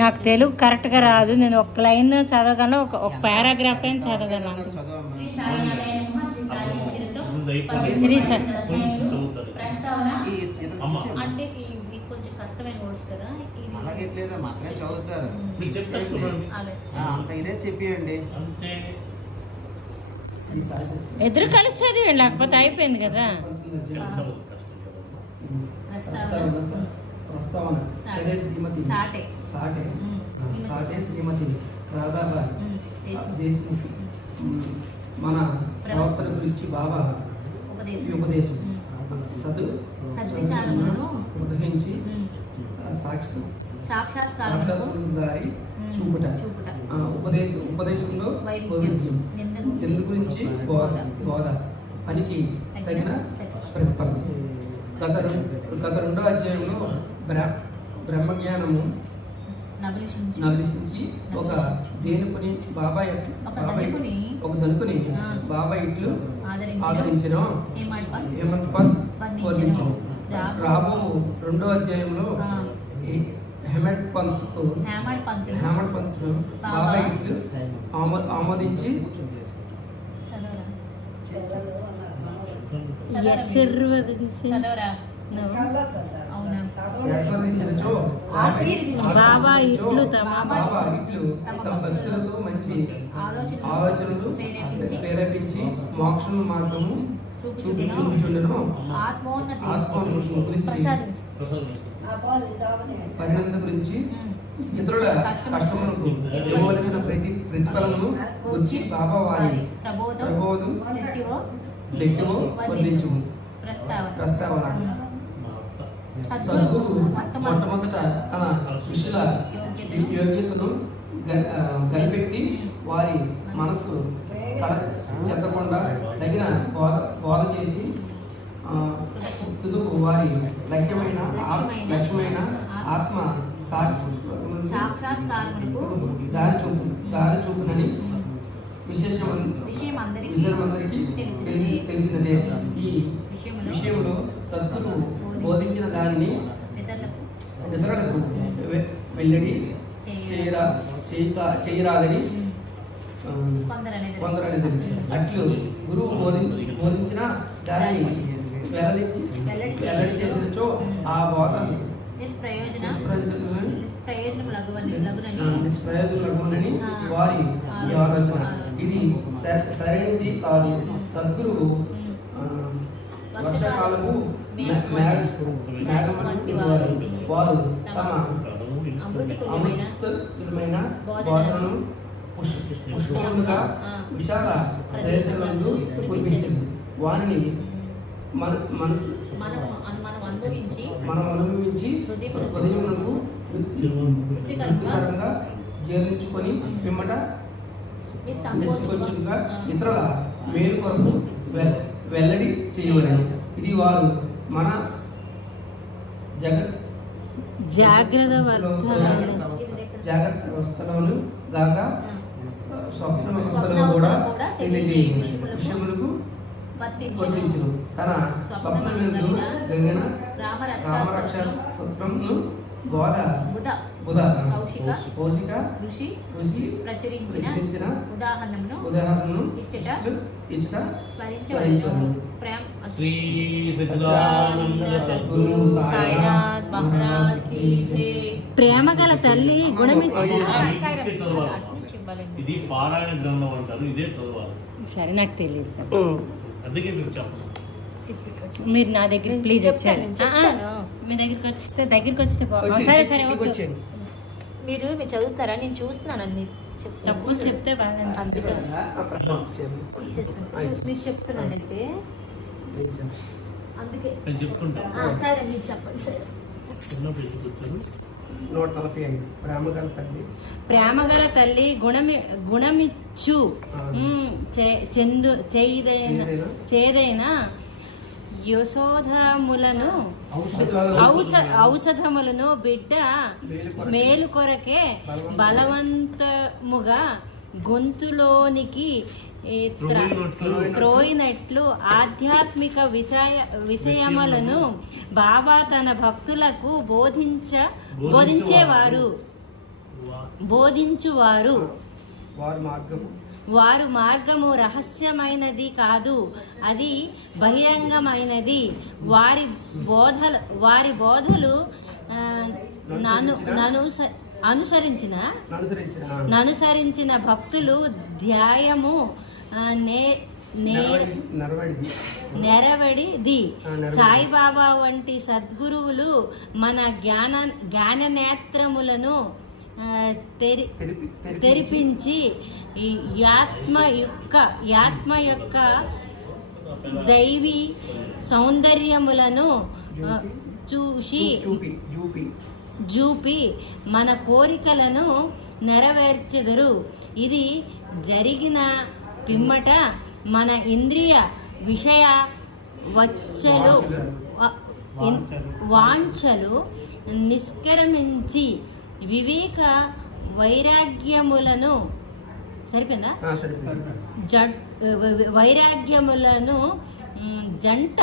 నాకు తెలుగు కరెక్ట్ గా రాదు. నేను ఒక లైన్ చదవగలను, ఒక పారాగ్రాఫ్ అయినా చదవగలను. అంటే కొంచెం కష్టమైన వర్డ్స్ కదా, ఎదురు కలిసి చదివండి, లేకపోతే అయిపోయింది కదా. ప్రస్తావన సరే శ్రీమతి సాటే శ్రీమతి రాధాబాయి దేశముఖి మన ప్రవర్తన గురించి బాబా ఉపదేశం సద్విచారములను ఉదహించి సాక్షాత్కారి చూపుట ఉపదేశంలో వైవిధ్యం ఎందు గురించి బోధ పనికి తగిన ప్రతిఫలం. గత రెండో అధ్యాయంలో బ్రహ్మజ్ఞానము నవలిసించి ఒక ధనుకుని బాబా ఇట్లు ఆదరించిన హేమంత్ పంత్ వర్ణించను. రాబో రెండో అధ్యాయంలో హేమంత్ పంత్ బాబా ఇట్లు ఆమోదించి బాబా ఇట్లు తమ భక్తులకు మంచి ఆలోచనలు ప్రేరేపించి మోక్ష మార్గము చూపుచుండెను. ఆత్మోన్నతి గురించి పరిణత గురించి ఇతరుల కష్టములకు ఇవ్వవలసిన ప్రతిఫలమును గురించి బాబా వారి ప్రబోధం లెక్కవో వర్ణించుము. ప్రస్తావన సద్గురు మొట్టమొదట తన శిష్యుల యోగ్యతను కనిపెట్టి వారి మనస్సు చెందకుండా తగిన బోధ చేసి తుదుకు వారి లక్ష్యమైన ఆత్మ దారి చూపునని విషయమందరికీ తెలిసినదే. ఈ విషయంలో సద్గురు బోధించిన దానిని ఇతరులకు వెల్లడి చేయరాదని కొందరనేది. అట్లు గురువు బోధించిన దానిని వెల్లడి చేసినచో ఆ బోధ నిష్ప్రయోజనమని వారి ఆలోచన. ఇది సరైనది కాదు. సద్గురువు వర్షకాలము వారు తమ అమృతమైన బోధనను పుష్పములుగా విశాల ప్రదేశాలందు కురిపించింది. వారిని మనం అనుభవించి హృదయమునకు తృప్తికరంగా జీర్ణించుకొని పిమ్మట నిష్కొంచెంగా ఇతరుల మేలు కొరకు వెల్లడి చేయవలెను. ఇది వారు మన జాగ్రత్త అవస్థలోను గాక స్వప్న అవస్థలో కూడా తెలియజేయ విషయములకు వర్తించును. తన స్వప్నములందు జరిగిన రామరక్ష సూత్రమును బోధ కౌశిక ఋషి ప్రచురించిన ఉదాహరణను ఇచ్చట స్మరించవలెను. శ్రీ సచ్చిదానంద సద్గురు సాయినాథ్ మహారాజ్ కీ జై. ప్రేమగల తల్లి ఇది పారాయణ గ్రంథం అంటారు, ఇదే చదవాలి. సరే, నాకు తెలియదు. అందుకే మీకు చెప్పండి. మీరు నా దగ్గర ప్లీజ్ వచ్చారు. మీ దగ్గరికి వస్తే సరే సరే మీరు చదువుతారా? నేను చూస్తున్నాను అన్ని తప్పులు చెప్తే బాగా మీరు చెప్తున్నాను అయితే అందుకే చెప్తుంటా. సరే మీరు చెప్పండి. సరే, 145 ప్రేమగల తల్లి గుణమిచ్చు చేదైన యశోధములను ఔషధములను బిడ్డ మేలు కొరకే బలవంతముగా గొంతులోనికి త్రోయినట్లు ఆధ్యాత్మిక విషయములను బాబా తన భక్తులకు బోధించువారు. వారు మార్గము రహస్యమైనది కాదు, అది బహిరంగమైనది. వారి బోధలు అనుసరించిన భక్తులు ధ్యాయము నెరవడిది. సాయిబాబా వంటి సద్గురువులు మన జ్ఞాననేత్రములను తెరిపించి ఆత్మ యొక్క దైవీ సౌందర్యములను చూపి మన కోరికలను నెరవేర్చెదరు. ఇది జరిగిన పిమ్మట మన ఇంద్రియ విషయ వాంఛలు నిష్క్రమించి వివేక వైరాగ్యములను జంట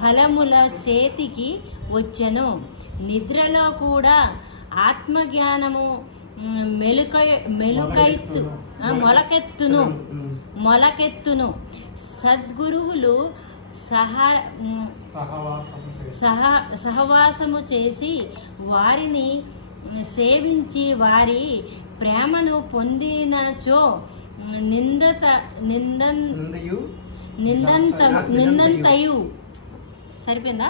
ఫలముల చేతికి వచ్చెను. నిద్రలో కూడా ఆత్మజ్ఞానము మొలకెత్తును. సద్గురువులు సహవాసము చేసి వారిని సేవించి వారి ప్రేమను పొందినచో నిందంతయు సరిపోయిందా?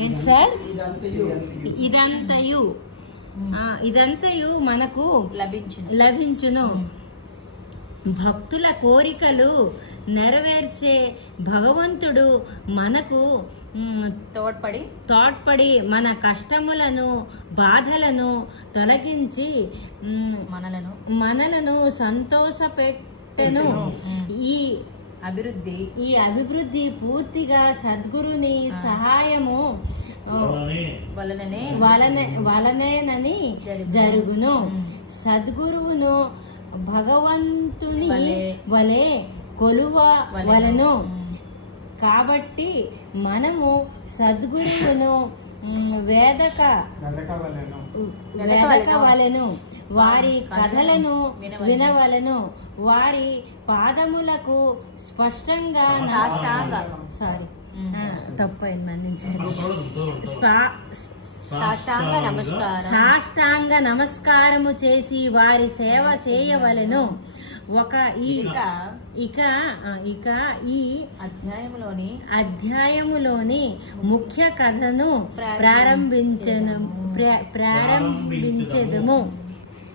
ఏంటి సార్? ఇదంతయు మనకు లభించును. భక్తుల కోరికలు నెరవేర్చే భగవంతుడు మనకు తోడ్పడి మన కష్టములను బాధలను తొలగించి మనలను సంతోషపెట్టెను. ఈ అభివృద్ధి పూర్తిగా సద్గురుని సహాయము వలనేనని జరుగును. సద్గురువును భగవంతుని వలె కొలువవలెను. కాబట్టి మనము సద్గురువును వెదకవలెను, వారి కథలను వినవలెను, వారి పాదములకు స్పష్టంగా తప్పైంది మన్నించండి. సాష్టాంగ నమస్కారము చేసి వారి సేవ చేయవలెను. ఇక ఈ అధ్యాయములోని ముఖ్య కథను ప్రారంభించెదము.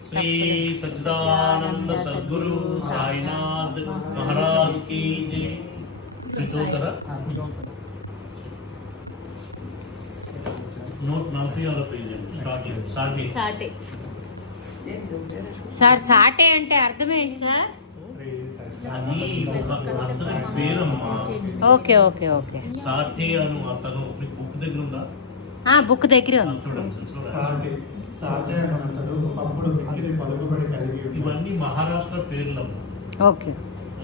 శ్రీ సచ్చిదానంద సద్గురు సాయినాథ్ మహారాజ్ की जय. Note 40 page starting. Sir Sathe అంటే అర్థం ఏంటి సార్? అది పేరమ్మా. Okay okay okay. సాటే అను అతను బుక్ దగ్గర ఉందా? బుక్ దగ్గర ఉంది. ఇవన్నీ మహారాష్ట్ర పేర్లమ్మా. ఓకే.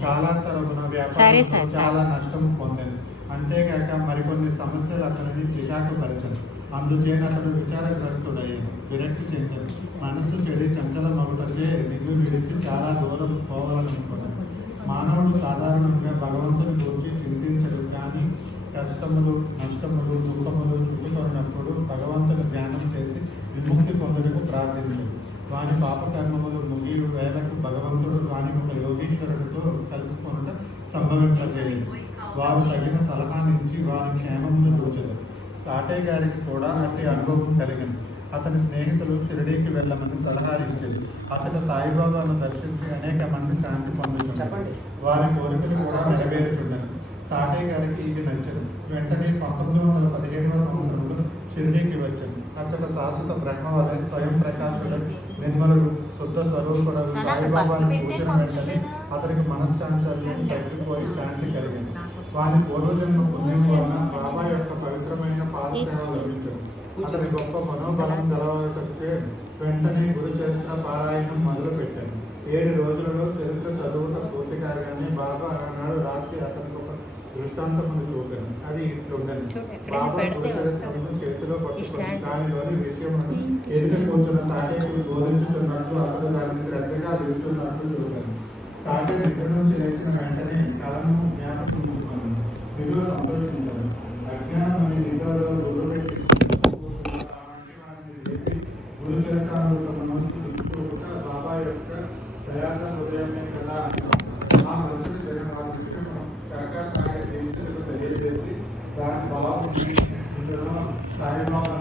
కాలాంతరమున వ్యాపారం చాలా నష్టం పొందింది. అంతేకాక మరికొన్ని సమస్యలు అతనిని చికాకుపరచను. అందుచేత అతడు విచారగ్రస్తుడయ్యాడు, విరక్తి చెందాడు. మనస్సు చెడి చంచలమగుటచే నిన్ను విడిచి చాలా దూరం పోవాలనుకున్నాడు. మానవుడు సాధారణంగా భగవంతుని గురించి చింతించడు, కానీ కష్టములు నష్టములు దుఃఖములు చుట్టుకున్నప్పుడు భగవంతుని ధ్యానం చేసి విముక్తి పొందుటకు ప్రార్థించడు. వాని పాపకర్మములు ముగియు వేళకు భగవంతుడు వాని ఒక యోగీశ్వరుడితో కలుసుకొనుట సంభవింపజేయదు. వారు తగిన సలహానిచ్చి వారి క్షేమమును చూచెదరు. సాటే గారికి కూడా అట్టి అనుభవం కలిగింది. అతని స్నేహితులు షిరిడీకి వెళ్ళమని సలహా ఇచ్చేది. అతడు సాయిబాబాను దర్శించి అనేక మంది శాంతి పొందుతున్నారు. వారి కోరికలు కూడా నెరవేరుచున్నారు. సాటే గారికి ఇది నచ్చదు. వెంటనే 1915వ సంవత్సరంలో షిరిడీకి వచ్చాడు. అతడు శాశ్వత బ్రహ్మవలె స్వయం ప్రకాశుడు, నిర్మలుడు, శుద్ధ స్వరూపుడు సాయిబాబాను చూసిన వెంటనే అతనికి మనశ్చాంచల్యం తగ్గిపోయి శాంతి కలిగింది. వారి పూర్వజన్మ పుణ్యం వలన బాబా యొక్క పవిత్రమైన పాదసేవ లభించదు. అతని గొప్ప మనోబలం తెలవటే వెంటనే గురు చరిత్ర పారాయణం మొదలు పెట్టాను. 7 రోజులలో చరిత్ర చదువుట దృష్టాంతమును చూపాను. అది ఇట్లుండను. బాబా గురుచరిత్రమును చేతిలో పట్టుకొని దానిలోని విషయమును ఎదుట కూర్చున్న సాకేతుడు బోధించుతున్నట్లు అతడు దాన్ని శ్రద్ధగా వింటున్నట్లు చూపాను. సాకే నిద్ర నుంచి లేచిన వెంటనే కళను జ్ఞాపకం ఉంచుకున్నాను. విలువ సంతోషించాను. అజ్ఞానం అనే నిద్రలో గురు పెట్టి గురు చరిత్రమును తీసుకుంటా బాబా యొక్క దయార్థ హృదయమే కదా ఆ మనసు జరిగిన వారి విషయము ప్రకాశ్ తెలియజేసి దాని భావం సాయిబాబా